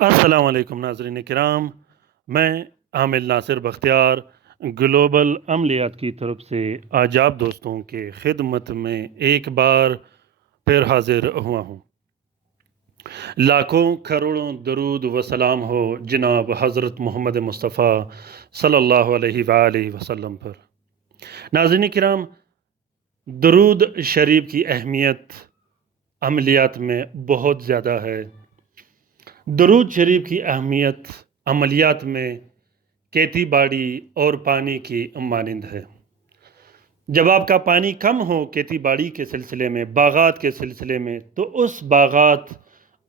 अस्सलाम वालेकुम नाज़रीन किराम, मैं आमिल नासिर बख्तियार ग्लोबल अमलियात की तरफ से आज आप दोस्तों के खिदमत में एक बार फिर हाजिर हुआ हूँ। लाखों करोड़ों दरूद व सलाम हो जनाब हज़रत मोहम्मद मुस्तफ़ा सल्लल्लाहु अलैहि वसल्लम पर। नाज़रीन किराम, दरूद शरीफ की अहमियत अमलियात में बहुत ज़्यादा है। दरूद शरीफ की अहमियत अमलियात में खेती बाड़ी और पानी की मानिंद है। जब आपका पानी कम हो खेती बाड़ी के सिलसिले में, बागात के सिलसिले में, तो उस बागात,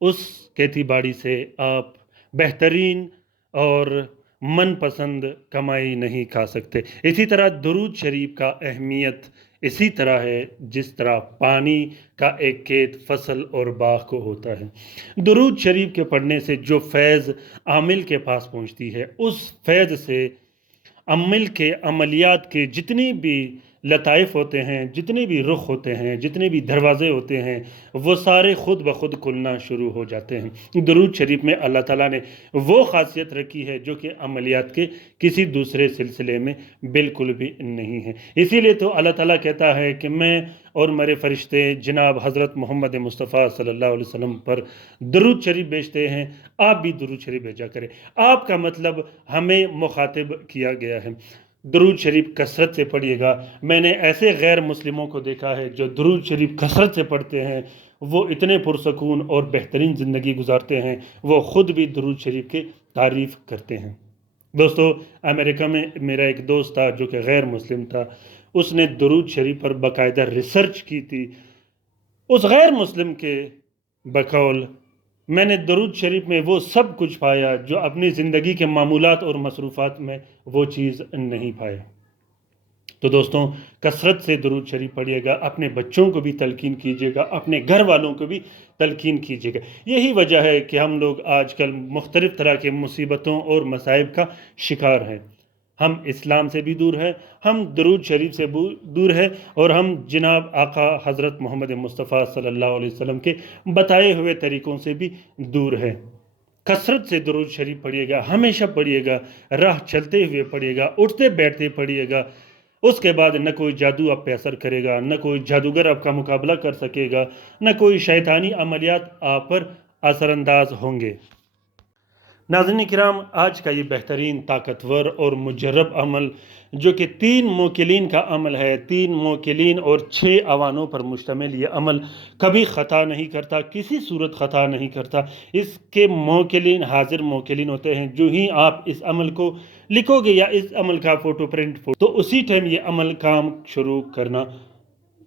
उस खेती बाड़ी से आप बेहतरीन और मनपसंद कमाई नहीं खा सकते। इसी तरह दुरूद शरीफ का अहमियत इसी तरह है जिस तरह पानी का एक खेत फसल और बाग को होता है। दुरूद शरीफ के पढ़ने से जो फैज़ आमिल के पास पहुंचती है, उस फैज़ से अमल के अमलियात के जितनी भी लताइफ होते हैं, जितने भी रुख होते हैं, जितने भी दरवाज़े होते हैं, वो सारे ख़ुद ब खुद खुलना शुरू हो जाते हैं। दुरूद शरीफ में अल्लाह ताला ने वो ख़ासियत रखी है जो कि अमलियात के किसी दूसरे सिलसिले में बिल्कुल भी नहीं है। इसीलिए तो अल्लाह ताला कहता है कि मैं और मेरे फ़रिश्ते जनाब हज़रत मोहम्मद मुस्तफ़ा सल्लल्लाहु अलैहि वसल्लम पर दुरूद शरीफ भेजते हैं, आप भी दुरूद शरीफ भेजा करें। आपका मतलब हमें मुखातिब किया गया है। दुरूद शरीफ कसरत से पढ़िएगा। मैंने ऐसे गैर मुस्लिमों को देखा है जो दुरूद शरीफ कसरत से पढ़ते हैं, वो इतने पुरसकून और बेहतरीन ज़िंदगी गुजारते हैं, वो ख़ुद भी दुरूद शरीफ की तारीफ़ करते हैं। दोस्तों, अमेरिका में मेरा एक दोस्त था जो कि गैर मुस्लिम था। उसने दुरूद शरीफ पर बाकायदा रिसर्च की थी। उस गैर मुस्लिम के बकौल मैंने दुरूद शरीफ में वो सब कुछ पाया जो अपनी ज़िंदगी के मामूलात और मसरूफ़ात में वो चीज़ नहीं पाए। तो दोस्तों, कसरत से दुरूद शरीफ पढ़िएगा, अपने बच्चों को भी तलकीन कीजिएगा, अपने घर वालों को भी तलकीन कीजिएगा। यही वजह है कि हम लोग आजकल मुख्तलिफ़ तरह के मुसीबतों और मसाइब का शिकार हैं। हम इस्लाम से भी दूर हैं, हम दुरूद शरीफ से दूर हैं, और हम जनाब आका हज़रत मोहम्मद मुस्तफ़ा सल्लल्लाहु अलैहि वसल्लम के बताए हुए तरीक़ों से भी दूर हैं। कसरत से दुरूद शरीफ पढ़िएगा, हमेशा पढ़िएगा, राह चलते हुए पढ़िएगा, उठते बैठते पढ़िएगा। उसके बाद न कोई जादू आप पे असर करेगा, न कोई जादूगर आपका मुकाबला कर सकेगा, न कोई शैतानी अमलियात आप पर असरअंदाज होंगे। नाज़रीन किराम, आज का ये बेहतरीन ताकतवर और मुजर्रब अमल जो कि 3 मोकिलीन का अमल है, 3 मोकिलीन और 6 अवानों पर मुश्तमिल ये अमल कभी ख़ता नहीं करता, किसी सूरत ख़ता नहीं करता। इसके मोकिलीन हाजिर मोकिलीन होते हैं। जो ही आप इस अमल को लिखोगे या इस अमल का फ़ोटो प्रिंट तो उसी टाइम ये अमल काम शुरू करना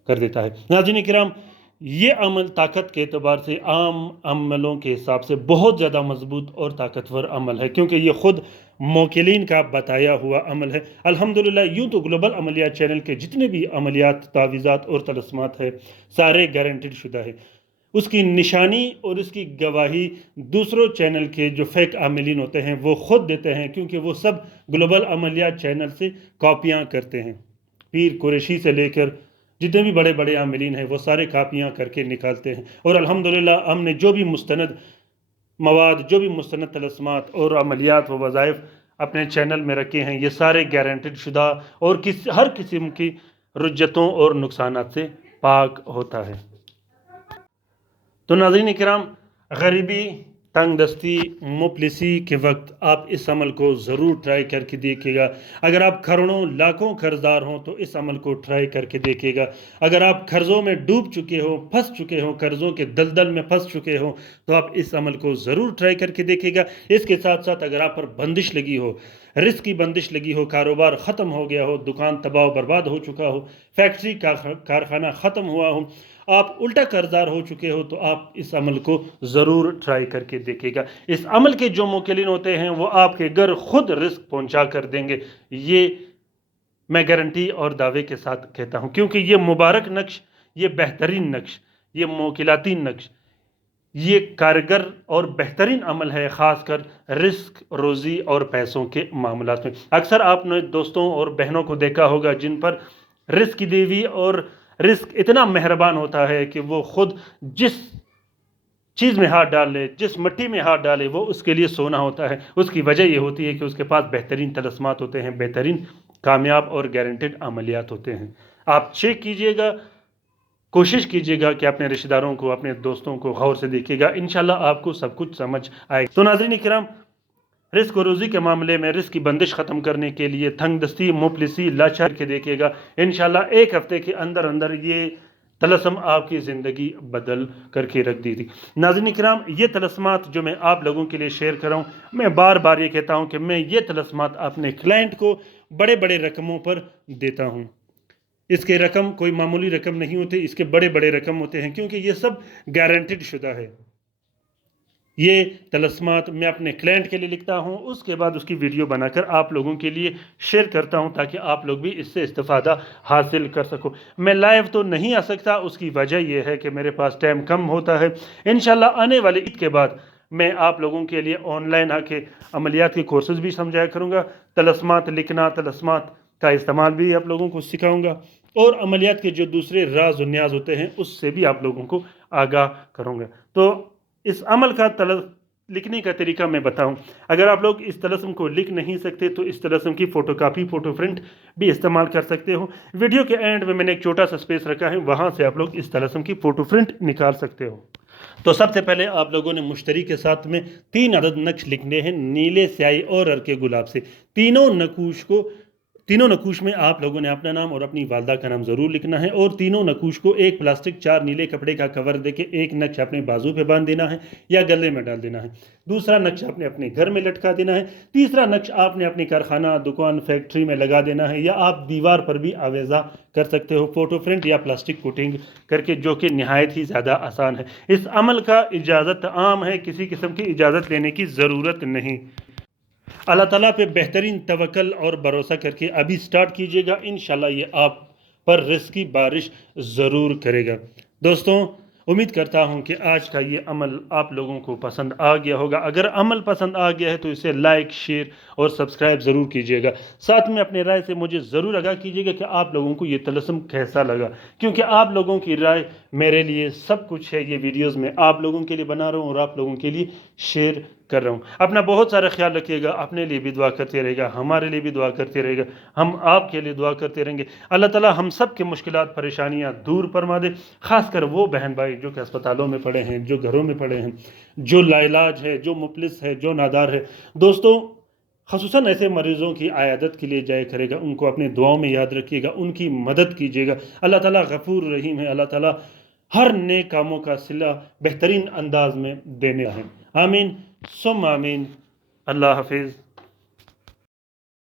कर देता है। नाज़रीन किराम, ये अमल ताकत के एतबार से आम अमलों के हिसाब से बहुत ज़्यादा मजबूत और ताकतवर अमल है, क्योंकि ये ख़ुद मोकिलीन का बताया हुआ अमल है। अल्हम्दुलिल्लाह, यूँ तो ग्लोबल अमलियात चैनल के जितने भी अमलियात, तावीज़ात और तलस्मात है, सारे गारंटेड शुदा है। उसकी निशानी और उसकी गवाही दूसरों चैनल के जो फेक आमिलीन होते हैं वो ख़ुद देते हैं, क्योंकि वो सब ग्लोबल अमलियात चैनल से कॉपियाँ करते हैं। पीर कुरैशी से लेकर जितने भी बड़े बड़े आमिलीन हैं वो सारे कापियाँ करके निकालते हैं। और अल्हम्दुलिल्लाह, हमने जो भी मुस्तनद मवाद, जो भी मुस्तनद तलस्मात और अमलियात व वज़ाइफ अपने चैनल में रखे हैं, ये सारे गारंटेड शुदा और हर किस्म की रुज्जतों और नुकसानात से पाक होता है। तो नाज़रीन किराम, गरीबी, तंगदस्ती, मुफलिसी के वक्त आप इस अमल को ज़रूर ट्राई करके देखिएगा। अगर आप करोड़ों लाखों कर्जदार हों तो इस अमल को ट्राई करके देखिएगा। अगर आप कर्ज़ों में डूब चुके हो, फंस चुके हो, कर्ज़ों के दलदल में फंस चुके हो, तो आप इस अमल को ज़रूर ट्राई करके देखिएगा। इसके साथ साथ अगर आप पर बंदिश लगी हो, रिस्क की बंदिश लगी हो, कारोबार ख़त्म हो गया हो, दुकान तबाह बर्बाद हो चुका हो, फैक्ट्री का कारखाना ख़त्म हुआ हो, आप उल्टा कर्जदार हो चुके हो, तो आप इस अमल को ज़रूर ट्राई करके देखिएगा। इस अमल के जो मोकिलीन होते हैं वो आपके घर खुद रिस्क पहुंचा कर देंगे, ये मैं गारंटी और दावे के साथ कहता हूं, क्योंकि ये मुबारक नक्श, ये बेहतरीन नक्श, ये मोकिलाती नक्श, ये कारगर और बेहतरीन अमल है, ख़ासकर रिस्क, रोज़ी और पैसों के मामलात में। अक्सर आपने दोस्तों और बहनों को देखा होगा जिन पर रिस्क की देवी और रिस्क इतना मेहरबान होता है कि वो ख़ुद जिस چیز میں ہاتھ ڈال لے، جس مٹی میں ہاتھ ڈالے وہ اس کے لیے سونا ہوتا ہے۔ اس کی وجہ یہ ہوتی ہے کہ اس کے پاس بہترین طلسمات ہوتے ہیں، بہترین کامیاب اور گارنٹیڈ عملیات ہوتے ہیں۔ آپ چیک کیجئے گا، کوشش کیجئے گا کہ اپنے رشتہ داروں کو، اپنے دوستوں کو غور سے دیکھیے گا، انشاءاللہ آپ کو سب کچھ سمجھ آئے گا۔ تو ناظرین کرام، رزق و روزی کے معاملے میں رزق کی بندش ختم کرنے کے لیے تنگ دستی، مفلسی، لاچار کے دیکھیے گا، انشاءاللہ ایک ہفتے کے اندر اندر یہ طلسم آپ کی زندگی بدل کر کے رکھ دی تھی۔ ناظرین کرام، یہ طلسمات جو میں آپ لوگوں کے لیے شیئر کر رہا ہوں، میں بار بار یہ کہتا ہوں کہ میں یہ طلسمات اپنے کلائنٹ کو بڑے بڑے رقموں پر دیتا ہوں۔ اس کے رقم کوئی معمولی رقم نہیں ہوتی، اس کے بڑے بڑے رقم ہوتے ہیں، کیونکہ یہ سب گارنٹیڈ شدہ ہے۔ یہ طلسمات میں اپنے کلائنٹ کے لیے لکھتا ہوں، اس کے بعد اس کی ویڈیو بنا کر آپ لوگوں کے لیے شیئر کرتا ہوں تاکہ آپ لوگ بھی اس سے استفادہ حاصل کر سکو۔ میں لائیو تو نہیں آ سکتا، اس کی وجہ یہ ہے کہ میرے پاس ٹائم کم ہوتا ہے۔ انشاءاللہ آنے والے عید کے بعد میں آپ لوگوں کے لیے آن لائن آ کے عملیات کے کورسز بھی سمجھایا کروں گا، طلسمات لکھنا، طلسمات کا استعمال بھی آپ لوگوں کو سکھاؤں گا، اور عملیات کے جو دوسرے راز و نیاز ہوتے ہیں اس سے بھی آپ لوگوں کو آگاہ کروں گا۔ تو اس عمل کا لکھنے کا طریقہ میں بتاؤں، اگر آپ لوگ اس طلسم کو لکھ نہیں سکتے تو اس طلسم کی فوٹو کاپی، فوٹو پرنٹ بھی استعمال کر سکتے ہو۔ ویڈیو کے اینڈ میں نے ایک چھوٹا سا سپیس رکھا ہے، وہاں سے آپ لوگ اس طلسم کی فوٹو پرنٹ نکال سکتے ہو۔ تو سب سے پہلے آپ لوگوں نے مشتری کے ساتھ میں 3 عدد نقش لکھنے ہیں، نیلے، سیاہی اور ہلکے گلاب سے۔ تینوں نقوش میں آپ لوگوں نے اپنا نام اور اپنی والدہ کا نام ضرور لکھنا ہے، اور تینوں نقوش کو ایک پلاسٹک 4 نیلے کپڑے کا کور دے کے ایک نقش اپنے بازو پہ باندھ دینا ہے یا گلے میں ڈال دینا ہے، دوسرا نقش آپ نے اپنے گھر میں لٹکا دینا ہے، تیسرا نقش آپ نے اپنی کارخانہ، دکان، فیکٹری میں لگا دینا ہے، یا آپ دیوار پر بھی آویزہ کر سکتے ہو فوٹو پرنٹ یا پلاسٹک کوٹنگ کر کے، جو کہ نہایت ہی زیادہ آسان ہے۔ اس عمل کا اجازت عام ہے، کسی قسم کی اجازت لینے کی ضرورت نہیں۔ اللہ تعالیٰ پہ بہترین توکل اور بھروسہ کر کے ابھی سٹارٹ کیجئے گا، انشاءاللہ یہ آپ پر رزق کی بارش ضرور کرے گا۔ دوستوں، امید کرتا ہوں کہ آج کا یہ عمل آپ لوگوں کو پسند آ گیا ہوگا۔ اگر عمل پسند آ گیا ہے تو اسے لائک، شیئر اور سبسکرائب ضرور کیجئے گا۔ ساتھ میں اپنے رائے سے مجھے ضرور آگاہ کیجئے گا کہ آپ لوگوں کو یہ طلسم کیسا لگا، کیونکہ آپ لوگوں کی رائے میرے لیے سب کچھ ہے۔ یہ ویڈیوز میں آپ لوگوں کے لیے بنا رہا ہوں اور آپ لوگوں کے لیے شیئر کر رہا ہوں۔ اپنا بہت سارا خیال رکھیے گا، اپنے لیے بھی دعا کرتے رہے گا، ہمارے لیے بھی دعا کرتے رہے گا، ہم آپ کے لیے دعا کرتے رہیں گے۔ اللہ تعالیٰ ہم سب کے مشکلات، پریشانیاں دور فرما دے، خاص کر وہ بہن بھائی جو کہ اسپتالوں میں پڑے ہیں، جو گھروں میں پڑے ہیں، جو لا علاج ہے، جو مفلس ہے، جو نادار ہے۔ دوستوں، خصوصاً ایسے مریضوں کی عیادت کے لیے جائے کرے گا، ان کو اپنے دعاؤں میں یاد رکھیے گا، ان کی مدد کیجیے گا۔ اللہ تعالیٰ غفور رحیم ہے، اللہ تعالیٰ ہر نیک کاموں کا صلہ بہترین انداز میں دینے ہے۔ آمین ثم آمین۔ اللہ حافظ۔